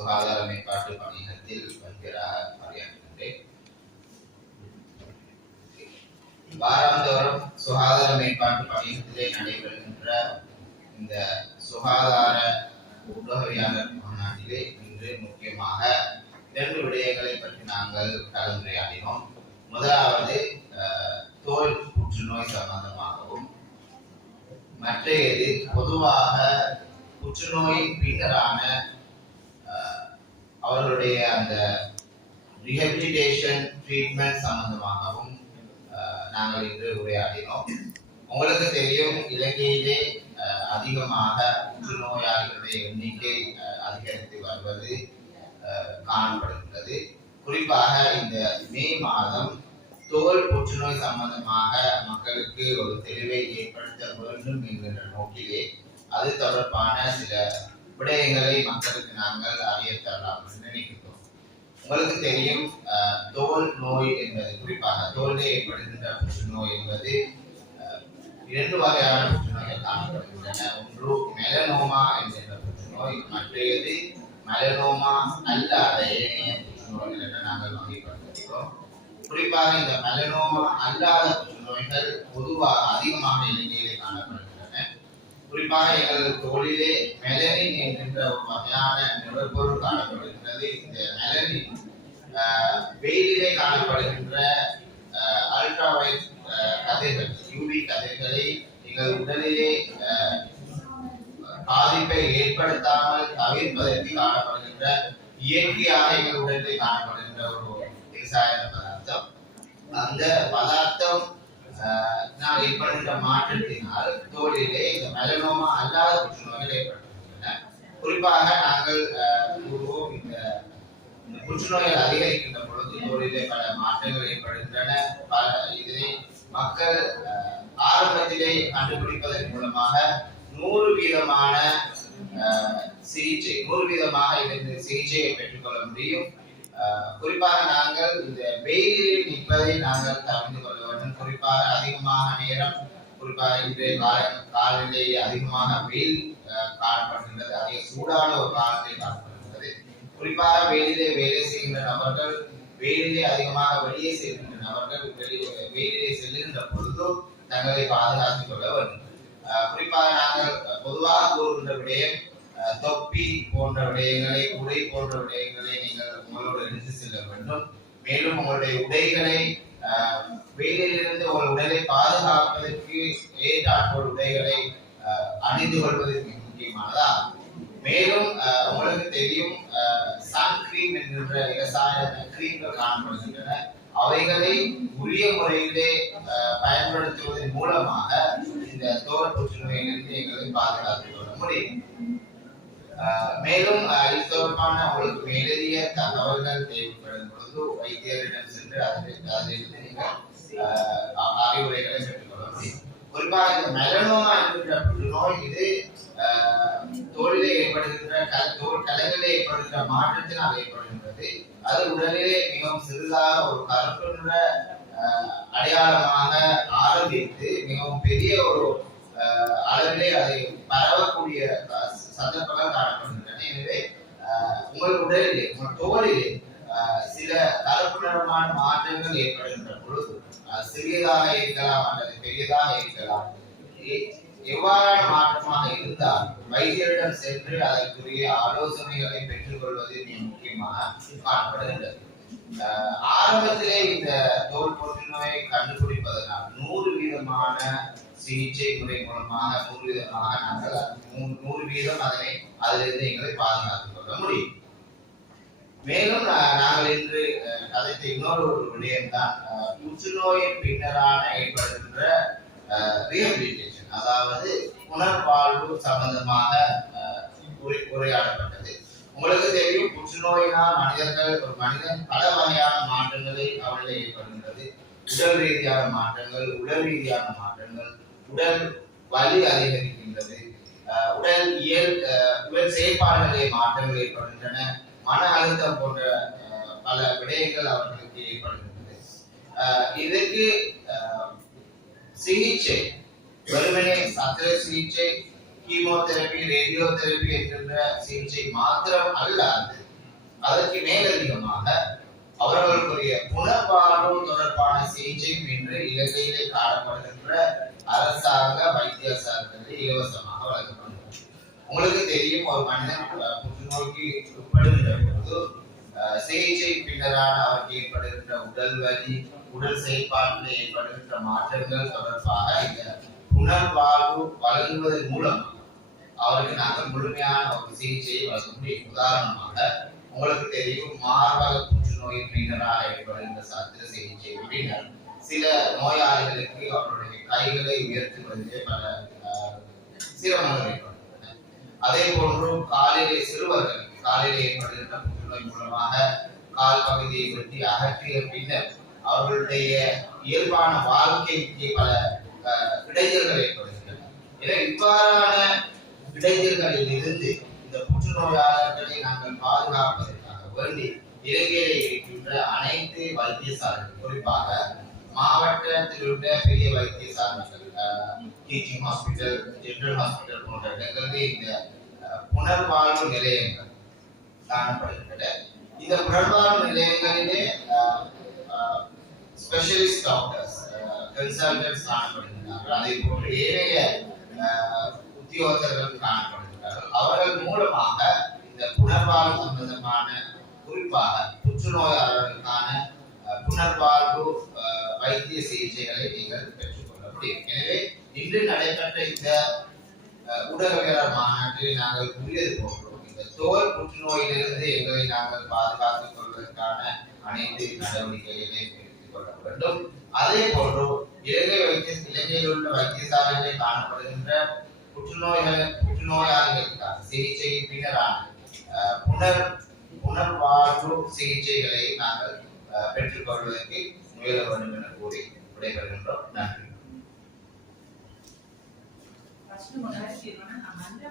சுகாதார மேம்பாட்டு பணியகத்தில் வைத்தியராக பணியாற்றுகின்றேன். வாராந்தோறும் சுகாதார மேம்பாட்டு பணியகத்திலே நடைபெறுகின்ற இந்த சுகாதார உதவியாளர் மாநாட்டிலே இன்று முக்கியமாக 2 விடயங்களை பற்றி நாங்கள் கலந்துரையாடினோம். முதலாவது தோல் புற்றுநோய் சம்பந்தமாகவும், மற்றது பொதுவாக புற்றுநோயின் பின்னரான அவர்களுடைய அந்த ரீஹபிலிட்டேஷன் ட்ரீட்மெண்ட் சம்பந்தமாகவும் நாங்கள் இன்று உரையாடினோம். உங்களுக்கு தெரியும், இலங்கையிலே அதிகமாக புற்றுநோயாளிகளுடைய எண்ணிக்கை அதிகரித்து வருவது காணப்படுகிறது. குறிப்பாக இந்த மே மாதம் தோல் புற்றுநோய் சம்பந்தமாக மக்களுக்கு ஒரு தெளிவை ஏற்படுத்த வேண்டும் என்கின்ற நோக்கிலே அது தொடர்பான சில விடயங்களை மக்களுக்கு நாங்கள் அறியத்தரலாம் என்று நினைக்கின்றோம். உங்களுக்கு தெரியும், தோல் நோய் என்பது, குறிப்பாக தோலிலே ஏற்படுகின்ற புற்றுநோய் என்பது 2 வகையான புற்றுநோய்கள் காணப்படுகின்றன. ஒன்று மெலனோமா என்கின்ற புற்றுநோய், மற்றது மெலனோமா அல்லாத ஏனைய புற்றுநோய்கள் என்று நாங்கள் வகைப்படுத்துகிறோம். குறிப்பாக இந்த மெலனோமா அல்லாத புற்றுநோய்கள் பொதுவாக அதிகமாக இலங்கையிலே காணப்படுகின்றன. குறிப்பாக எங்கள் தோலிலே மெலனின் என்கின்ற ஒரு வகையான நிழற்பொருள் காணப்படுகின்றது. இந்த மெலனின் வெயிலிலே காணப்படுகின்ற அல்ட்ராவைட் கதிர்கள், யூவி கதிர்களை எங்கள் உடலிலே பாதிப்பை ஏற்படுத்தாமல் தவிர்ப்பதற்கு காணப்படுகின்ற இயற்கையாக எங்கள் உடலிலே காணப்படுகின்ற ஒரு ரசாயன பதார்த்தம். அந்த பதார்த்தம் ஏற்படுகின்ற மாற்றத்தினால் தோலிலே இந்த மெலனோமா அல்லாத புற்றுநோய்கள் ஏற்படுகின்றன. குறிப்பாக நாங்கள் இந்த புற்றுநோய்கள் அதிகரிக்கின்ற பொழுது தோலிலே பல மாற்றங்கள் ஏற்படுகின்றன. இதனை மக்கள் ஆரம்பத்திலே கண்டுபிடிப்பதன் மூலமாக 100% சிகிச்சை 100% இந்த சிகிச்சையை பெற்றுக்கொள்ள முடியும். குறிப்பாக நாங்கள் இந்த வெயிலில் நிற்பதை நாங்கள் தவிர்த்து கொள்ள வேண்டும். குறிப்பாக அதிகமாக நேரம், குறிப்பாக இன்றைய காலநிலை அதிகமாக வெயில் காணப்படுகின்றது, அதிக சூடான ஒரு காலநிலை காணப்படுகின்றது. குறிப்பாக வெயிலிலே வேலை செய்கின்ற நபர்கள், வெயிலிலே அதிகமாக வெளியே செல்கின்ற நபர்கள் வெயிலிலே செல்லுகின்ற பொழுது தங்களை பாதுகாத்துக் கொள்ள வேண்டும். குறிப்பாக நாங்கள் பொதுவாக கூறுகின்ற விடயம், தொப்பி போன்ற விடயங்களை, உடை போன்ற விடயங்களை நீங்கள் உங்களோடு எடுத்து செல்ல வேண்டும். மேலும் உங்களுடைய உடைகளை வெயிலிலிருந்து உங்கள் உடலை பாதுகாப்பதற்கு ஏற்றாற்போல் உடைகளை அணிந்து கொள்வது முக்கியமானதா. மேலும் உங்களுக்கு தெரியும், சன்கிரீம் என்கின்ற ரசாயன கிரீம்கள் காணப்படுகின்றன. அவைகளை உரிய முறையிலே பயன்படுத்துவதன் மூலமாக இந்த தோல் புற்றுநோயிலிருந்து எங்களை பாதுகாத்துக் கொள்ள முடியும். மேலும் இது தொடர்பான உங்களுக்கு மேலதிக தகவல்கள் தேவைப்படும் பொழுது வைத்தியரிடம் சென்று அதிலிருந்து நீங்கள் அறிவுரைகளை பெற்றுக்கொள்ள முடியும். குறிப்பாக இந்த மெலனோமா என்கின்ற புற்றுநோய், இது தோலிலே ஏற்படுகின்ற தோல் கலைகளிலே ஏற்படுகின்ற மாற்றத்தினால் ஏற்படுகின்றது. அது உடலிலே மிகவும் சிறிதாக ஒரு கருப்பு நிற அடையாளமாக ஆரம்பித்து மிகவும் பெரிய ஒரு அளவிலே அதை பரவக்கூடிய சந்தர்ப்பங்கள் காணப்படுகின்றன. எனவே உங்கள் உடலிலே, உங்கள் தோலிலே சில கருப்பு நிறமான மாற்றங்கள் ஏற்படுகின்ற பொழுது சிறியதாக இருக்கலாம் அல்லது பெரியதாக இருக்கலாம். எவ்வாறான மாற்றமாக இருந்தால் வைத்தியரிடம் சென்று அதற்குரிய ஆலோசனைகளை பெற்றுக் கொள்வது மிக முக்கியமாக காணப்படுகின்றது. ஆரம்பத்திலே இந்த தோல் புற்றுநோயை கண்டுபிடிப்பதனால் 100% சிகிச்சை முறை மூலமாக 100% நாங்கள் 100% அதிலிருந்து எங்களை பாதுகாத்துக் கொள்ள முடியும். மேலும் நாங்கள் இன்று கதைத்த இன்னொரு விடயம் தான் புற்றுநோயின் பின்னரான ஏற்படுகின்ற ரீஹபிலிட்டேஷன், அதாவது புனர்வாழ்வு சம்பந்தமாக உரையாடப்பட்டது. உங்களுக்கு தெரியும், புற்றுநோயினால் ஒரு மனிதன் பல வகையான மாற்றங்களை அவனிலே ஏற்படுகின்றது. உடல் ரீதியான மாற்றங்கள், உடல் ரீதியான மாற்றங்கள், உடல் வலி அதிகரிக்கின்றது, உடல் செயற்பாடுகளிலே மாற்றங்கள் ஏற்படுகின்றன, மன அழுத்தம் போன்ற பல விடயங்கள் அவர்களுக்கு ஏற்படுகின்றது. இதற்கு சிகிச்சை வெறுமனே சத்திர சிகிச்சை, கீமோதெரபி, ரேடியோதெரபி என்கின்ற சிகிச்சை மாத்திரம் அல்லாது அதற்கு மேலதிகமாக அவர்களுக்குரிய புனர்வாழ்வு தொடர்பான சிகிச்சை இன்று இலங்கையிலே காணப்படுகின்ற அரசாங்க வைத்தியசாலைகளில் இலவசமாக வழங்கப்படுகிறது. உங்களுக்கு தெரியும், ஒரு மனிதன் புற்றுநோய்க்கு உட்படுகின்ற பொழுது சிகிச்சை பின்னரான அவருக்கு ஏற்படுகின்ற உடல் வலி, உடல் செயல்பாட்டில் ஏற்படுகின்ற மாற்றங்கள் தொடர்பாக இந்த புனர்வாழ்வு வழங்குவதன் மூலம் அவருக்கு நாங்கள் முழுமையான ஒரு சிகிச்சையை வழங்க முடியும். உதாரணமாக உங்களுக்கு தெரியும், மார்பக புற்றுநோய் பின்னராக ஏற்படுகின்ற சத்திர சிகிச்சை பின்னர் சில நோயாளிகளுக்கு அவருடைய கைகளை உயர்த்துவதிலே பல சிரமங்கள் ஏற்படுகின்றன. அதே போன்று சிறுவர்கள் காலிலே ஏற்படுகின்ற புற்றுநோய் மூலமாக கால் பகுதியை வெட்டி அகற்றிய பின்னர் அவர்களுடைய இயல்பான வாழ்க்கைக்கு பல இடைஞ்சல்கள் ஏற்படுகின்றன. எனவே இவ்வாறான இடைஞ்சல்களில் இருந்து இந்த புற்றுநோயாளர்களை நாங்கள் பாதுகாப்பதற்காக வேண்டி இலங்கையிலே இருக்கின்ற அனைத்து வைத்தியசாலைகள், குறிப்பாக மாவட்டத்தில் உள்ள பெரிய வைத்தியசாலைகள், டீச்சிங் ஹாஸ்பிட்டல், ஜெனரல் ஹாஸ்பிட்டல் போன்ற இடங்களில் இந்த புனர்வாழ்வு நிலையங்கள் காணப்படுகின்றன. இந்த புனர்வாழ்வு நிலையங்களிலே ஸ்பெஷலிஸ்ட் டாக்டர்ஸ், கன்சல்டன்ட்ஸ் காணப்படுகிறார்கள். அதே போன்று ஏனைய உத்தியோகத்தர்கள் காணப்படுகிறார்கள். அவர்கள் மூலமாக இந்த புனர்வாழ்வு சம்பந்தமான, குறிப்பாக புற்றுநோயாளர்களுக்கான புனர்வாழ்வு வைத்திய சிகிச்சைகளை நீங்கள் பெற்றுக்கொள்ள முடியும். எனவே இன்று நடைபெற்ற இந்த ஊடகவியலாளர் மாநாட்டில் நாங்கள் கூறியது போன்றோம், இந்த தோல் புற்றுநோயிலிருந்து எங்களை நாங்கள் பாதுகாத்துக் கொள்வதற்கான அனைத்து நடவடிக்கைகளை எடுத்துக் கொள்ள வேண்டும். அதே போன்று இலங்கையில் உள்ள வைத்தியசாலைகளில் காணப்படுகின்ற புற்றுநோயாளிகளுக்கான சிகிச்சையின் பின்னரான புனர்வாழ்வு சிகிச்சைகளை நாங்கள் பெற்றுக்கொள்வதற்கு முயல வேண்டும் என கூறி விடைபெறுகின்றோம். நன்றி.